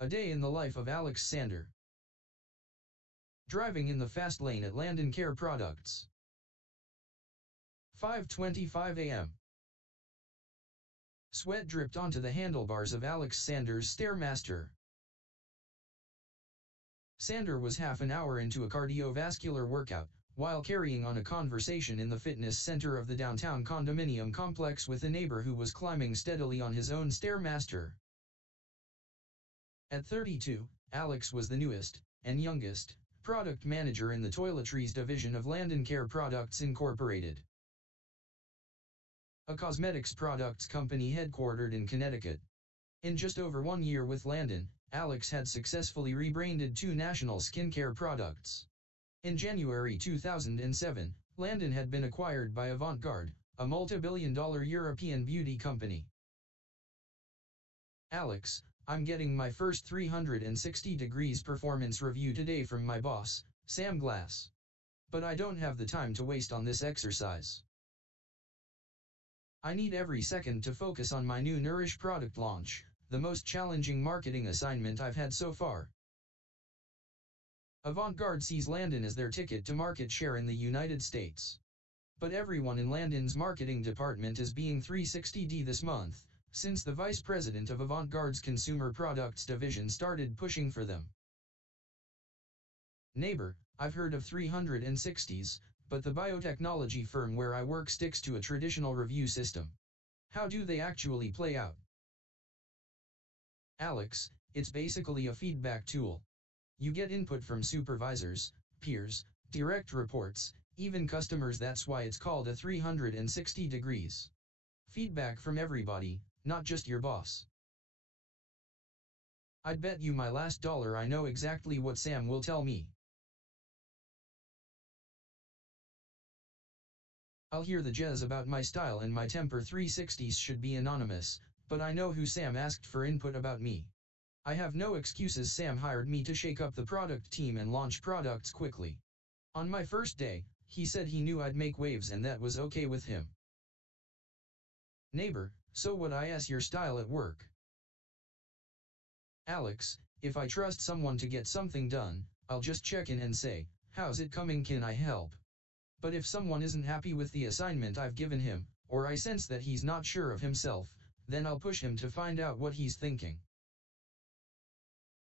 A day in the life of Alex Sander. Driving in the fast lane at Landon Care Products. 5:25 a.m. Sweat dripped onto the handlebars of Alex Sander's Stairmaster. Sander was half an hour into a cardiovascular workout, while carrying on a conversation in the fitness center of the downtown condominium complex with a neighbor who was climbing steadily on his own Stairmaster. At 32, Alex was the newest, and youngest, product manager in the toiletries division of Landon Care Products Incorporated, a cosmetics products company headquartered in Connecticut. In just over 1 year with Landon, Alex had successfully rebranded 2 national skincare products. In January 2007, Landon had been acquired by Avant-Garde, a multi-billion-dollar European beauty company. Alex, I'm getting my first 360 degrees performance review today from my boss, Sam Glass. But I don't have the time to waste on this exercise. I need every second to focus on my new Nourish product launch, the most challenging marketing assignment I've had so far. Avant-Garde sees Landon as their ticket to market share in the United States. But everyone in Landon's marketing department is being 360D this month, since the vice president of Avant-Garde's consumer products division started pushing for them. Neighbor, I've heard of 360s, but the biotechnology firm where I work sticks to a traditional review system. How do they actually play out? Alex, it's basically a feedback tool. You get input from supervisors, peers, direct reports, even customers. That's why it's called a 360 degrees. Feedback from everybody, not just your boss. I'd bet you my last dollar I know exactly what Sam will tell me. I'll hear the jazz about my style and my temper. 360s should be anonymous, but I know who Sam asked for input about me. I have no excuses. Sam hired me to shake up the product team and launch products quickly. On my first day, he said he knew I'd make waves and that was okay with him. Neighbor, so would I ask your style at work? Alex, if I trust someone to get something done, I'll just check in and say, how's it coming, can I help? But if someone isn't happy with the assignment I've given him, or I sense that he's not sure of himself, then I'll push him to find out what he's thinking.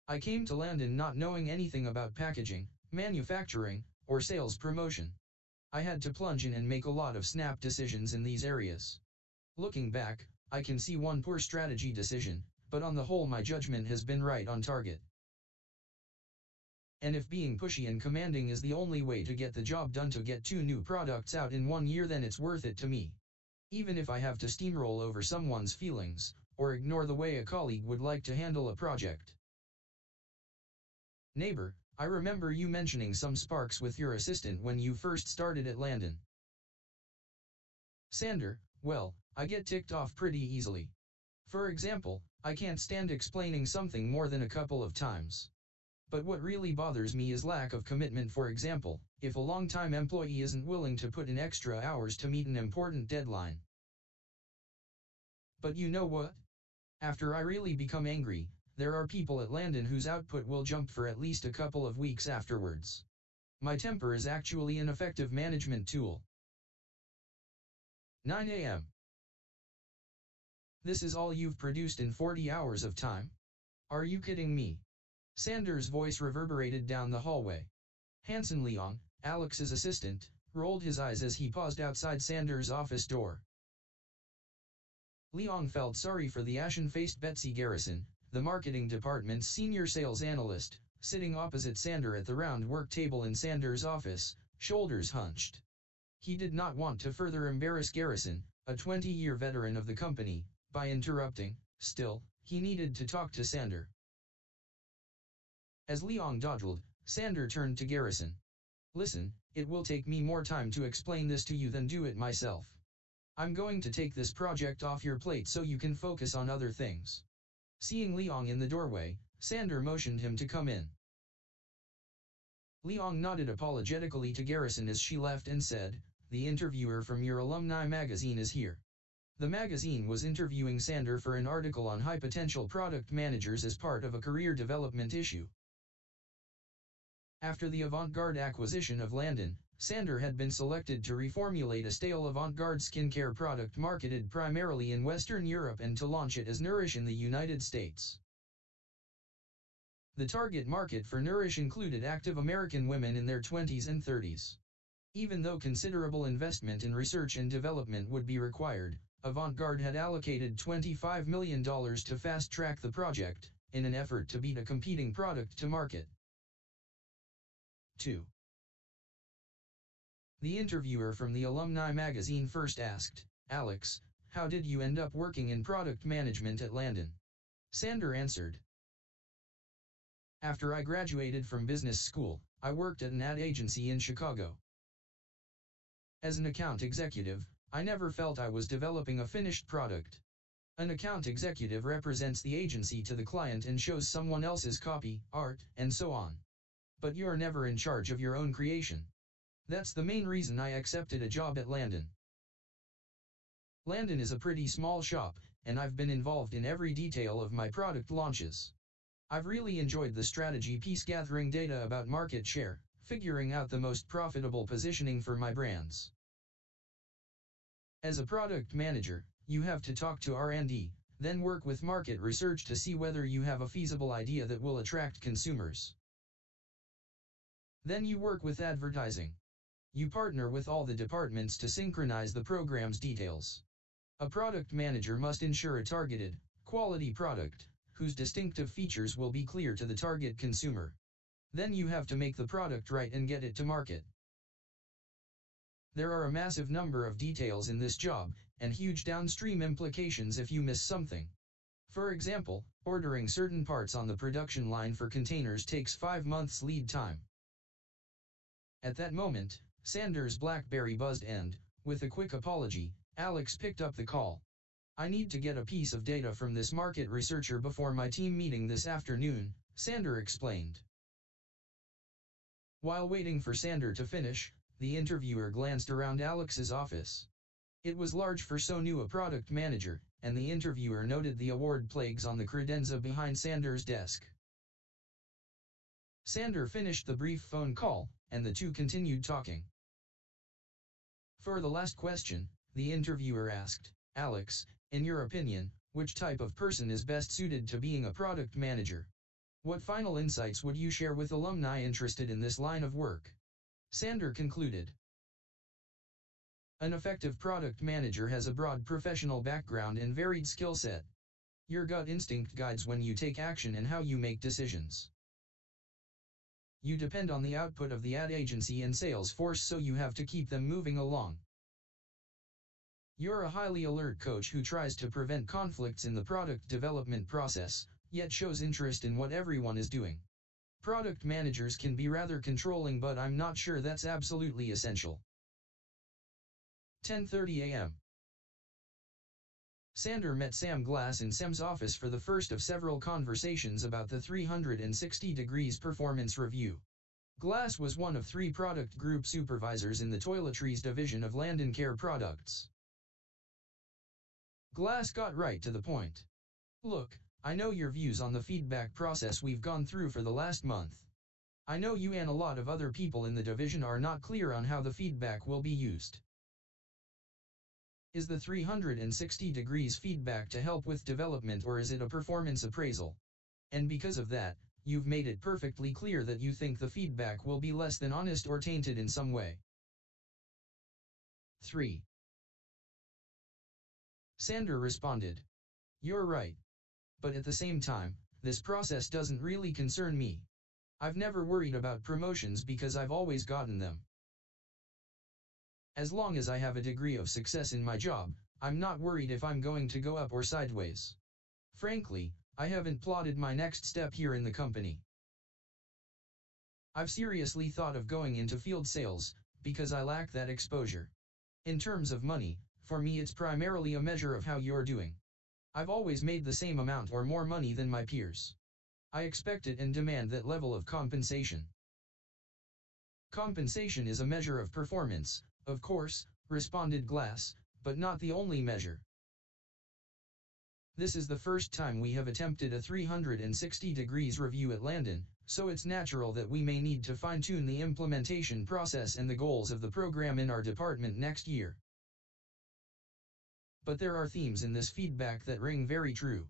I came to Landon not knowing anything about packaging, manufacturing, or sales promotion. I had to plunge in and make a lot of snap decisions in these areas. Looking back, I can see one poor strategy decision, but on the whole my judgment has been right on target. And if being pushy and commanding is the only way to get the job done, to get 2 new products out in 1 year, then it's worth it to me. Even if I have to steamroll over someone's feelings, or ignore the way a colleague would like to handle a project. Neighbor, I remember you mentioning some sparks with your assistant when you first started at Landon. Sander, well, I get ticked off pretty easily. For example, I can't stand explaining something more than a couple of times. But what really bothers me is lack of commitment. For example, if a long-time employee isn't willing to put in extra hours to meet an important deadline. But you know what? After I really become angry, there are people at Landon whose output will jump for at least a couple of weeks afterwards. My temper is actually an effective management tool. 9 a.m. This is all you've produced in 40 hours of time? Are you kidding me? Sander's voice reverberated down the hallway. Hanson Leong, Alex's assistant, rolled his eyes as he paused outside Sander's office door. Leong felt sorry for the ashen-faced Betsy Garrison, the marketing department's senior sales analyst, sitting opposite Sander at the round work table in Sander's office, shoulders hunched. He did not want to further embarrass Garrison, a 20-year veteran of the company, by interrupting. Still, he needed to talk to Sander. As Leong dawdled, Sander turned to Garrison. Listen, it will take me more time to explain this to you than do it myself. I'm going to take this project off your plate so you can focus on other things. Seeing Leong in the doorway, Sander motioned him to come in. Leong nodded apologetically to Garrison as she left and said, the interviewer from your alumni magazine is here. The magazine was interviewing Sander for an article on high-potential product managers as part of a career development issue. After the Avant-Garde acquisition of Landon, Sander had been selected to reformulate a stale Avant-Garde skincare product marketed primarily in Western Europe and to launch it as Nourish in the United States. The target market for Nourish included active American women in their 20s and 30s. Even though considerable investment in research and development would be required, Avant-Garde had allocated $25 million to fast-track the project, in an effort to beat a competing product to market. 2. The interviewer from the Alumni magazine first asked, "Alex, how did you end up working in product management at Landon?" Sander answered, "After I graduated from business school, I worked at an ad agency in Chicago. As an account executive, I never felt I was developing a finished product. An account executive represents the agency to the client and shows someone else's copy, art, and so on. But you are never in charge of your own creation. That's the main reason I accepted a job at Landon. Landon is a pretty small shop, and I've been involved in every detail of my product launches. I've really enjoyed the strategy piece, gathering data about market share, figuring out the most profitable positioning for my brands. As a product manager, you have to talk to R&D, then work with market research to see whether you have a feasible idea that will attract consumers. Then you work with advertising. You partner with all the departments to synchronize the program's details. A product manager must ensure a targeted, quality product, whose distinctive features will be clear to the target consumer. Then you have to make the product right and get it to market. There are a massive number of details in this job, and huge downstream implications if you miss something. For example, ordering certain parts on the production line for containers takes 5 months lead time." At that moment, Sander's BlackBerry buzzed and, with a quick apology, Alex picked up the call. "I need to get a piece of data from this market researcher before my team meeting this afternoon," Sander explained. While waiting for Sander to finish, the interviewer glanced around Alex's office. It was large for so new a product manager, and the interviewer noted the award plaques on the credenza behind Sander's desk. Sander finished the brief phone call, and the two continued talking. For the last question, the interviewer asked, "Alex, in your opinion, which type of person is best suited to being a product manager? What final insights would you share with alumni interested in this line of work?" Sander concluded, "An effective product manager has a broad professional background and varied skill set. Your gut instinct guides when you take action and how you make decisions. You depend on the output of the ad agency and sales force, so you have to keep them moving along. You're a highly alert coach who tries to prevent conflicts in the product development process, yet shows interest in what everyone is doing. Product managers can be rather controlling, but I'm not sure that's absolutely essential." 10:30 a.m. Sander met Sam Glass in Sam's office for the first of several conversations about the 360 Degrees Performance Review. Glass was one of 3 product group supervisors in the toiletries division of Landon Care Products. Glass got right to the point. "Look, I know your views on the feedback process we've gone through for the last month. I know you and a lot of other people in the division are not clear on how the feedback will be used. Is the 360 degrees feedback to help with development, or is it a performance appraisal? And because of that, you've made it perfectly clear that you think the feedback will be less than honest or tainted in some way." 3. Sander responded, "You're right. But at the same time, this process doesn't really concern me. I've never worried about promotions because I've always gotten them. As long as I have a degree of success in my job, I'm not worried if I'm going to go up or sideways. Frankly, I haven't plotted my next step here in the company. I've seriously thought of going into field sales, because I lack that exposure. In terms of money, for me it's primarily a measure of how you're doing. I've always made the same amount or more money than my peers. I expect it and demand that level of compensation. Compensation is a measure of performance, of course," responded Glass, "but not the only measure. This is the first time we have attempted a 360 degrees review at Landon, so it's natural that we may need to fine-tune the implementation process and the goals of the program in our department next year. But there are themes in this feedback that ring very true.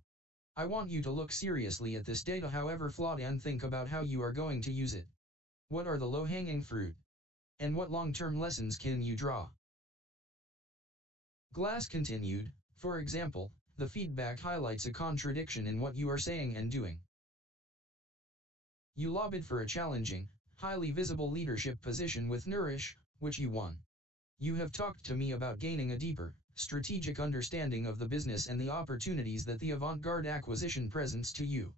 I want you to look seriously at this data, however flawed, and think about how you are going to use it. What are the low-hanging fruit? And what long-term lessons can you draw? Glass continued, for example, the feedback highlights a contradiction in what you are saying and doing. You lobbied for a challenging, highly visible leadership position with Nourish, which you won. You have talked to me about gaining a deeper, strategic understanding of the business and the opportunities that the Avant-Garde acquisition presents to you.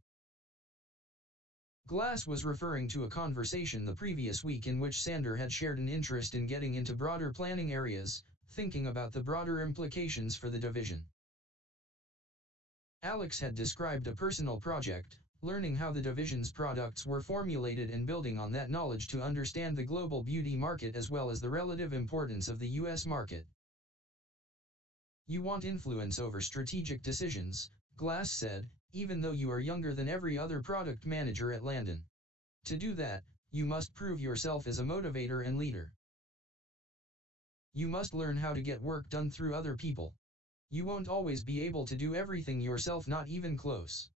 Glass was referring to a conversation the previous week in which Sander had shared an interest in getting into broader planning areas, thinking about the broader implications for the division. Alex had described a personal project, learning how the division's products were formulated and building on that knowledge to understand the global beauty market as well as the relative importance of the US market. You want influence over strategic decisions, Glass said, even though you are younger than every other product manager at Landon. To do that, you must prove yourself as a motivator and leader. You must learn how to get work done through other people. You won't always be able to do everything yourself, not even close.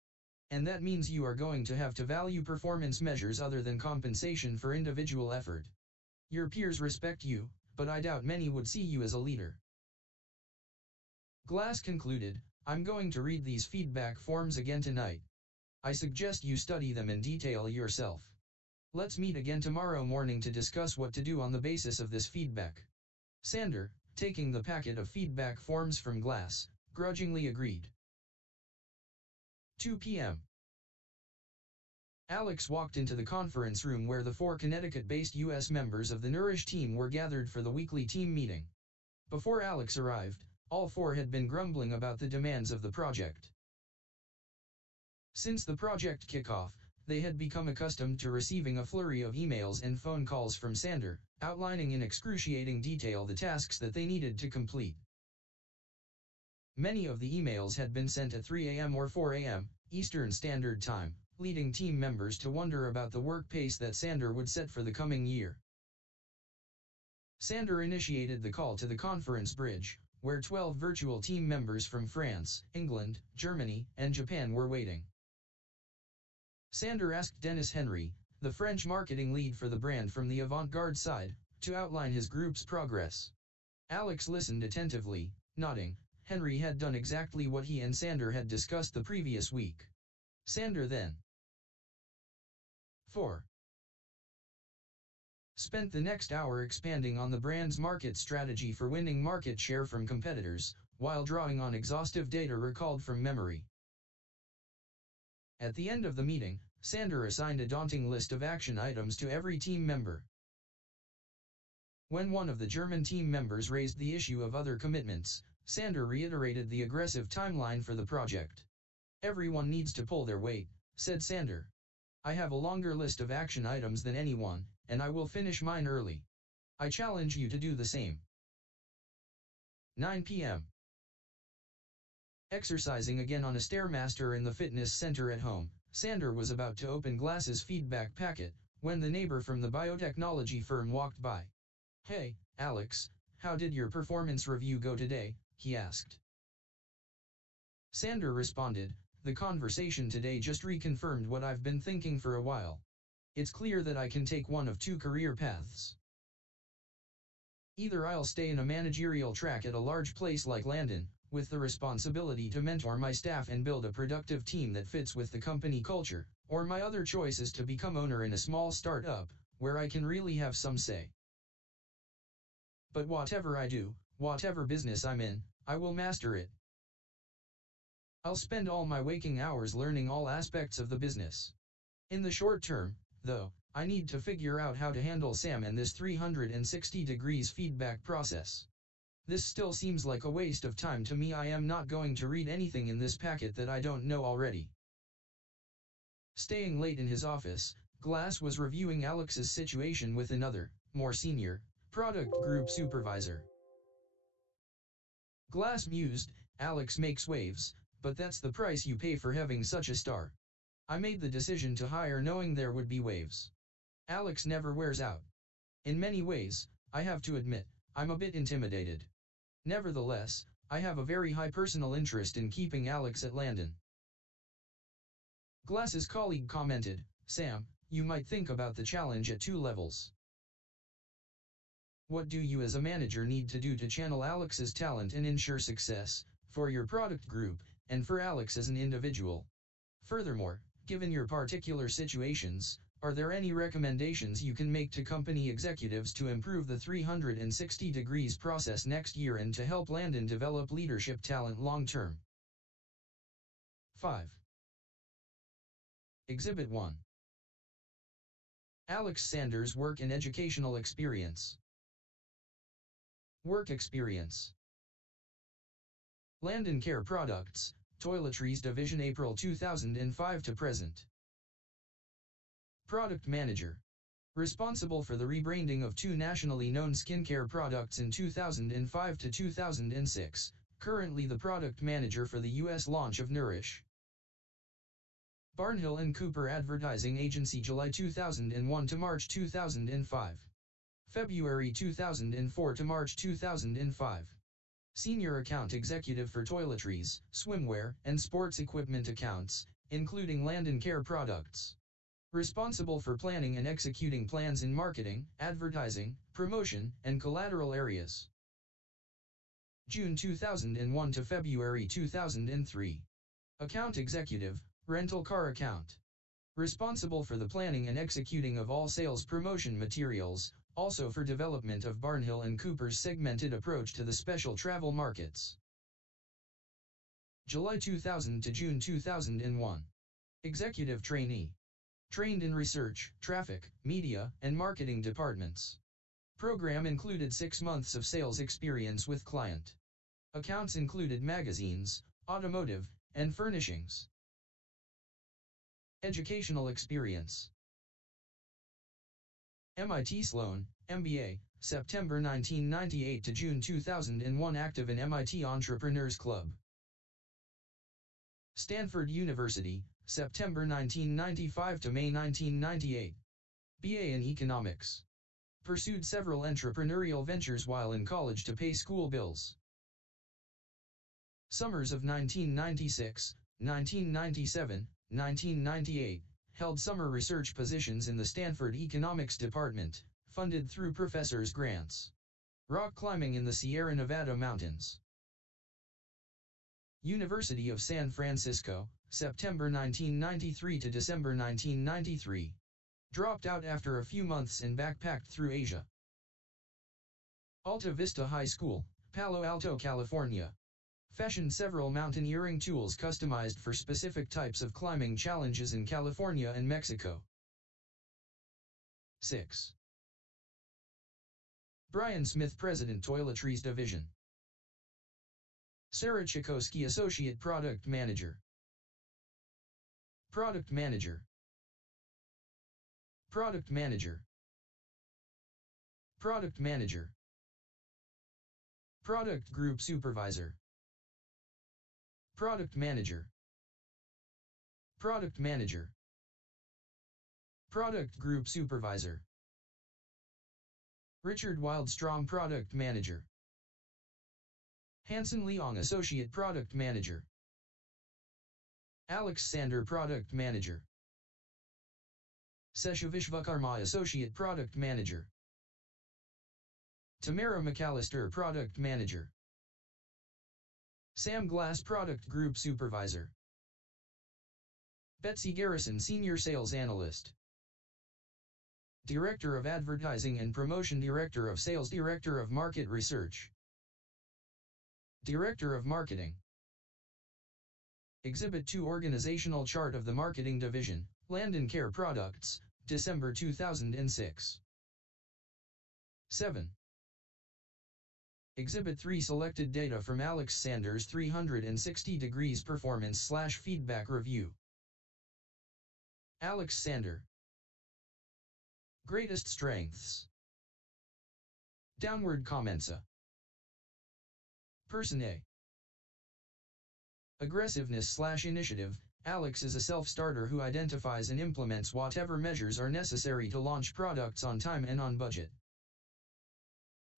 And that means you are going to have to value performance measures other than compensation for individual effort. Your peers respect you, but I doubt many would see you as a leader. Glass concluded, I'm going to read these feedback forms again tonight. I suggest you study them in detail yourself. Let's meet again tomorrow morning to discuss what to do on the basis of this feedback. Sander, taking the packet of feedback forms from Glass, grudgingly agreed. 2 p.m. Alex walked into the conference room where the 4 Connecticut-based U.S. members of the Nourish team were gathered for the weekly team meeting. Before Alex arrived, all 4 had been grumbling about the demands of the project. Since the project kickoff, they had become accustomed to receiving a flurry of emails and phone calls from Sander, outlining in excruciating detail the tasks that they needed to complete. Many of the emails had been sent at 3 a.m. or 4 a.m. Eastern Standard Time, leading team members to wonder about the work pace that Sander would set for the coming year. Sander initiated the call to the conference bridge, where 12 virtual team members from France, England, Germany, and Japan were waiting. Sander asked Dennis Henry, the French marketing lead for the brand from the Avant-Garde side, to outline his group's progress. Alex listened attentively, nodding. Henry had done exactly what he and Sander had discussed the previous week. Sander then 4. Spent the next hour expanding on the brand's market strategy for winning market share from competitors, while drawing on exhaustive data recalled from memory. At the end of the meeting, Sander assigned a daunting list of action items to every team member. When one of the German team members raised the issue of other commitments, Sander reiterated the aggressive timeline for the project. Everyone needs to pull their weight, said Sander. I have a longer list of action items than anyone, and I will finish mine early. I challenge you to do the same. 9 p.m. Exercising again on a Stairmaster in the fitness center at home, Sander was about to open Glass's feedback packet, when the neighbor from the biotechnology firm walked by. Hey, Alex, how did your performance review go today? He asked. Sander responded, the conversation today just reconfirmed what I've been thinking for a while. It's clear that I can take one of 2 career paths. Either I'll stay in a managerial track at a large place like Landon, with the responsibility to mentor my staff and build a productive team that fits with the company culture, or my other choice is to become owner in a small startup, where I can really have some say. But whatever I do, whatever business I'm in, I will master it. I'll spend all my waking hours learning all aspects of the business. In the short term, though, I need to figure out how to handle Sam and this 360 degrees feedback process. This still seems like a waste of time to me. I am not going to read anything in this packet that I don't know already. Staying late in his office, Glass was reviewing Alex's situation with another, more senior, product group supervisor. Glass mused, Alex makes waves, but that's the price you pay for having such a star. I made the decision to hire knowing there would be waves. Alex never wears out. In many ways, I have to admit, I'm a bit intimidated. Nevertheless, I have a very high personal interest in keeping Alex at Landon. Glass's colleague commented, Sam, you might think about the challenge at 2 levels. What do you as a manager need to do to channel Alex's talent and ensure success, for your product group, and for Alex as an individual? Furthermore, given your particular situations, are there any recommendations you can make to company executives to improve the 360 degrees process next year and to help Landon develop leadership talent long term? 5. Exhibit 1. Alex Sanders' work and educational experience. Work experience. Landon Care Products, Toiletries Division, April 2005 to present. Product Manager. Responsible for the rebranding of 2 nationally known skincare products in 2005 to 2006, currently the product manager for the U.S. launch of Nourish. Barnhill & Cooper Advertising Agency, July 2001 to March 2005. February 2004 to March 2005. Senior Account Executive for Toiletries, Swimwear, and Sports Equipment Accounts, including Landon Care Products. Responsible for planning and executing plans in marketing, advertising, promotion, and collateral areas. June 2001 to February 2003. Account Executive, Rental Car Account. Responsible for the planning and executing of all sales promotion materials, also for development of Barnhill & Cooper's segmented approach to the special travel markets. July 2000 to June 2001. Executive Trainee. Trained in research, traffic, media, and marketing departments. Program included 6 months of sales experience with client. Accounts included magazines, automotive, and furnishings. Educational experience. MIT Sloan, MBA, September 1998 to June 2001, active in MIT Entrepreneurs Club. Stanford University, September 1995 to May 1998. BA in Economics. Pursued several entrepreneurial ventures while in college to pay school bills. Summers of 1996, 1997, 1998, held summer research positions in the Stanford Economics Department, funded through professors' grants. Rock climbing in the Sierra Nevada mountains. University of San Francisco, September 1993 to December 1993. Dropped out after a few months and backpacked through Asia. Alta Vista High School, Palo Alto, California. Fashioned several mountaineering tools customized for specific types of climbing challenges in California and Mexico. 6. Brian Smith, President, Toiletries Division. Sarah Chakosky, Associate Product Manager. Product Manager. Product Manager. Product Manager. Product Group Supervisor. Product Manager. Product Manager. Product Group Supervisor. Richard Wildstrom, Product Manager. Hanson Leong, Associate Product Manager. Alex Sander, Product Manager. Sesha Vishvakarma, Associate Product Manager. Tamara McAllister, Product Manager. Sam Glass, Product Group Supervisor. Betsy Garrison, Senior Sales Analyst. Director of Advertising and Promotion, Director of Sales, Director of Market Research. Director of Marketing. Exhibit 2, Organizational Chart of the Marketing Division, Landon Care Products, December 2006. 7. Exhibit 3, Selected data from Alex Sanders' 360 degrees performance/feedback review. Alex Sander. Greatest strengths. Downward comments. Person A. Aggressiveness/initiative. Alex is a self-starter who identifies and implements whatever measures are necessary to launch products on time and on budget.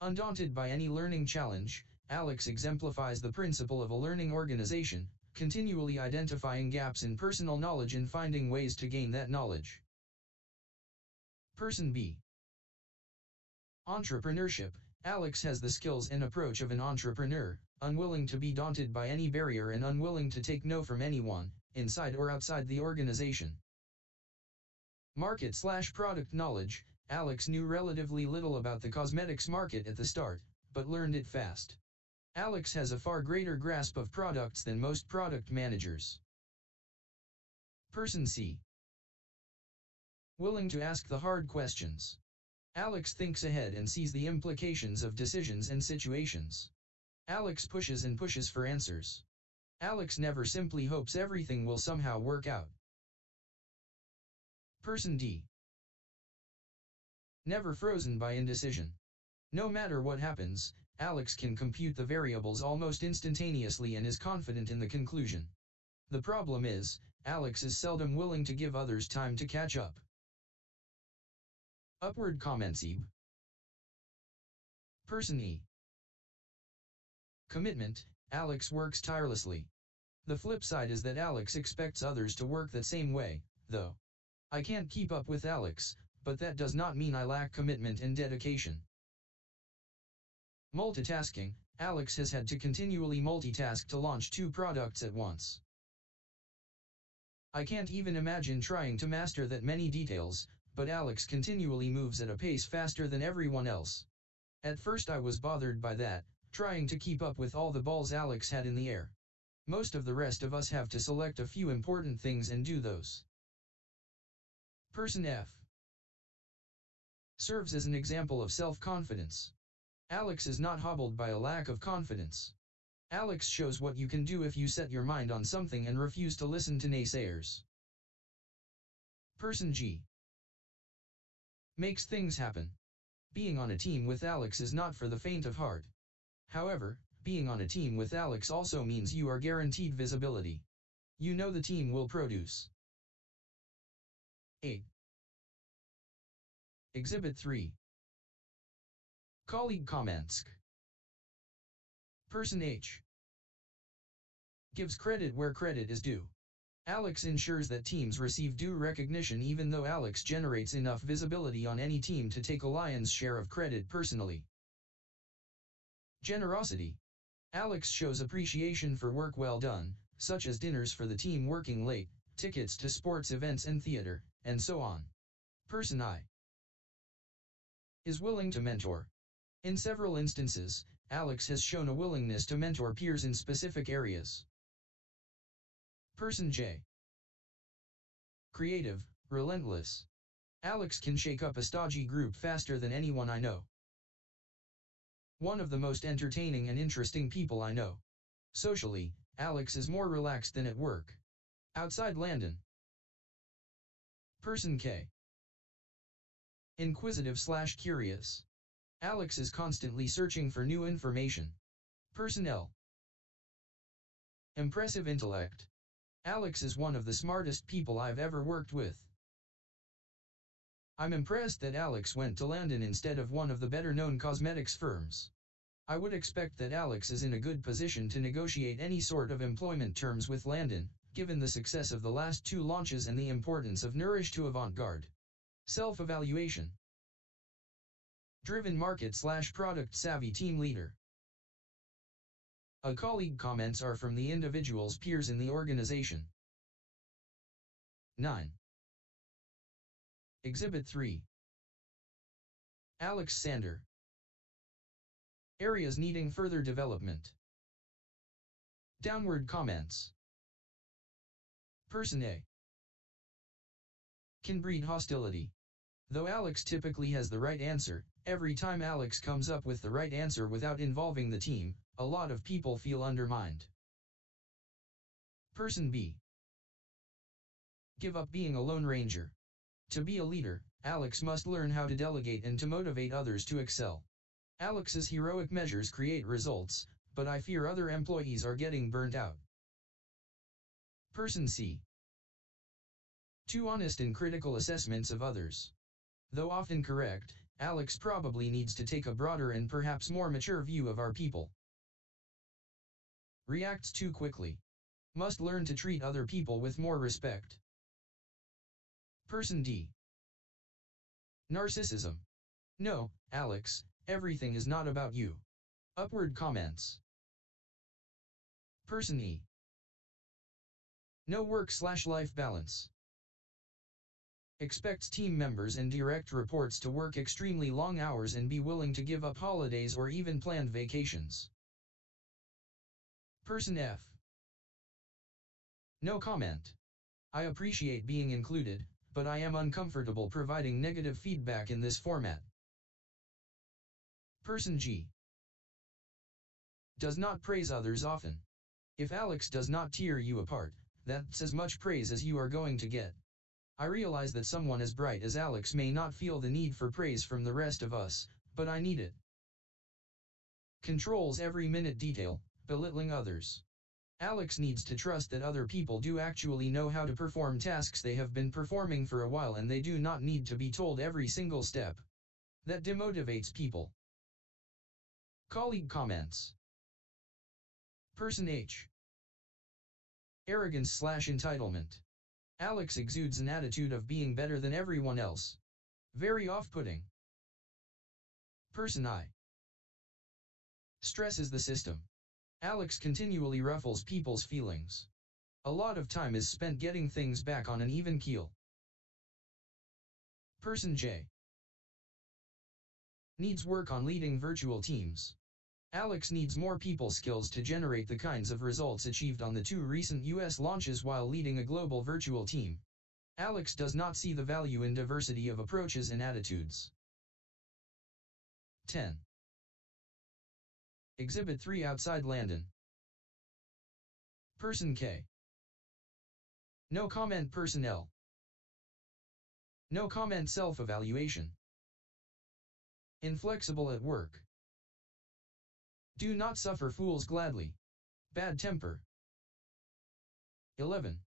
Undaunted by any learning challenge, Alex exemplifies the principle of a learning organization, continually identifying gaps in personal knowledge and finding ways to gain that knowledge. Person B. Entrepreneurship. Alex has the skills and approach of an entrepreneur, unwilling to be daunted by any barrier and unwilling to take no from anyone, inside or outside the organization. Market/product knowledge. Alex knew relatively little about the cosmetics market at the start, but learned it fast. Alex has a far greater grasp of products than most product managers. Person C. Willing to ask the hard questions. Alex thinks ahead and sees the implications of decisions and situations. Alex pushes and pushes for answers. Alex never simply hopes everything will somehow work out. Person D. Never frozen by indecision. No matter what happens, Alex can compute the variables almost instantaneously and is confident in the conclusion. The problem is, Alex is seldom willing to give others time to catch up. Upward comments. Person E. Commitment. Alex works tirelessly. The flip side is that Alex expects others to work that same way, though. I can't keep up with Alex, but that does not mean I lack commitment and dedication. Multitasking. Alex has had to continually multitask to launch 2 products at once. I can't even imagine trying to master that many details, but Alex continually moves at a pace faster than everyone else. At first I was bothered by that, trying to keep up with all the balls Alex had in the air. Most of the rest of us have to select a few important things and do those. Person F. Serves as an example of self-confidence. Alex is not hobbled by a lack of confidence. Alex shows what you can do if you set your mind on something and refuse to listen to naysayers. Person G. Makes things happen. Being on a team with Alex is not for the faint of heart. However, being on a team with Alex also means you are guaranteed visibility. You know the team will produce. 8. Exhibit 3. Colleague comments. Person H. Gives credit where credit is due. Alex ensures that teams receive due recognition even though Alex generates enough visibility on any team to take a lion's share of credit personally. Generosity. Alex shows appreciation for work well done, such as dinners for the team working late, tickets to sports events and theater, and so on. Person I. Is willing to mentor. In several instances, Alex has shown a willingness to mentor peers in specific areas. Person J. Creative, relentless. Alex can shake up a stodgy group faster than anyone I know. One of the most entertaining and interesting people I know. Socially, Alex is more relaxed than at work. Outside Landon. Person K. Inquisitive/curious. Alex is constantly searching for new information. Person L. Impressive intellect. Alex is one of the smartest people I've ever worked with. I'm impressed that Alex went to Landon instead of one of the better-known cosmetics firms. I would expect that Alex is in a good position to negotiate any sort of employment terms with Landon, given the success of the last 2 launches and the importance of Nourish to Avant-Garde. Self-evaluation. Driven market/product savvy team leader. A colleague comments are from the individual's peers in the organization. 9. Exhibit 3. Alex Sander. Areas needing further development. Downward comments. Person A. Can breed hostility. Though Alex typically has the right answer, every time Alex comes up with the right answer without involving the team, a lot of people feel undermined. Person B. Give up being a lone ranger. To be a leader, Alex must learn how to delegate and to motivate others to excel. Alex's heroic measures create results, but I fear other employees are getting burnt out. Person C. Too honest in critical assessments of others. Though often correct, Alex probably needs to take a broader and perhaps more mature view of our people. Reacts too quickly. Must learn to treat other people with more respect. Person D. Narcissism. No, Alex, everything is not about you. Upward comments. Person E. No work/life balance. Expects team members and direct reports to work extremely long hours and be willing to give up holidays or even planned vacations. Person F. No comment. I appreciate being included, but I am uncomfortable providing negative feedback in this format. Person G. Does not praise others often. If Alex does not tear you apart, that's as much praise as you are going to get. I realize that someone as bright as Alex may not feel the need for praise from the rest of us, but I need it. Controls every minute detail, belittling others. Alex needs to trust that other people do actually know how to perform tasks they have been performing for a while and they do not need to be told every single step. That demotivates people. Colleague comments. Person H. Arrogance/entitlement. Alex exudes an attitude of being better than everyone else. Very off-putting. Person I. Stresses the system. Alex continually ruffles people's feelings. A lot of time is spent getting things back on an even keel. Person J. Needs work on leading virtual teams. Alex needs more people skills to generate the kinds of results achieved on the 2 recent US launches while leading a global virtual team. Alex does not see the value in diversity of approaches and attitudes. 10. Exhibit 3 outside Landon. Person K. No comment. Person L. No comment. Self-evaluation. Inflexible at work. Do not suffer fools gladly. Bad temper. 11.